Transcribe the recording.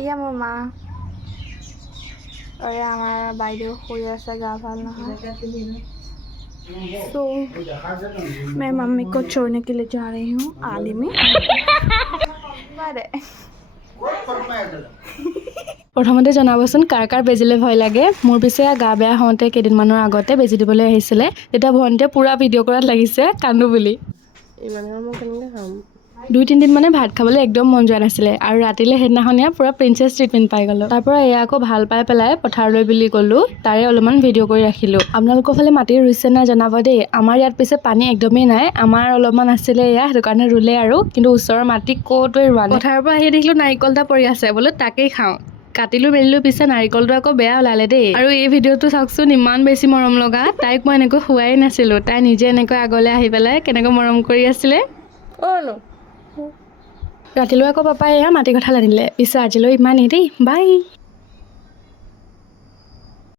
এয়া মোৰ মা আৰু আমাৰ বাইদেউ শুই আছে গা ভাল নহয় तो मैं मम्मी को छोड़ने के लिए जा रही हूँ आली में প্ৰথমতে জনাবচোন কাৰ কাৰ বেজিলে ভয় লাগে মোৰ পিছে গা বেয়া হওঁতে কেইদিনমানৰ আগতে বেজি দিবলৈ আহিছিলে তেতিয়া ভণ্টিয়ে পুৰা ভিডিঅ' কৰাত লাগিছে কান্দো বুলি ইমানৰ মই কেনেকৈ খাম 2-3 দিন মানে ভাত খাবলৈ একদম মন যোৱা নাছিলে আৰু ৰাতিলে সেইদিনাখনীয়া পুৰা প্ৰিন্সেছ ট্ৰিটমেণ্ট পাই গ'লো তাৰ পৰা এয়া আকৌ ভাল পাই পেলাই পথাৰলৈ বুলি গ'লো তাৰে অলপমান ভিডিঅ' কৰি ৰাখিলোঁ আপোনালোকৰ ফালে মাটি ৰুইছে নাই জনাব দেই আমাৰ ইয়াত পিছে পানী একদমেই নাই আমাৰ অলপমান আছিলে এয়া সেইটো কাৰণে ৰুলে আৰু কিন্তু ওচৰৰ মাটি ক'তোৱে ৰোৱা নাই পথাৰৰ পৰা আহি দেখিলোঁ নাৰিকল এটা পৰি আছে বোলো তাকেই খাওঁ কাটিলো মেলিলো পিছে নাৰিকলটো আকৌ বেয়া ওলালে দেই আৰু এই ভিডিঅ'টো চাওকচোন ইমান বেছি মৰম লগা তাইক মই এনেকৈ শুৱাই নাছিলোঁ তাই নিজে এনেকৈ আগলৈ আহি পেলাই কেনেকৈ মৰম কৰি আছিলে ৰাতিলৈ আকৌ পাপাই এয়া মাটি কঁঠাল আনিলে পিছে আজিলৈ ইমানেই দেই বাই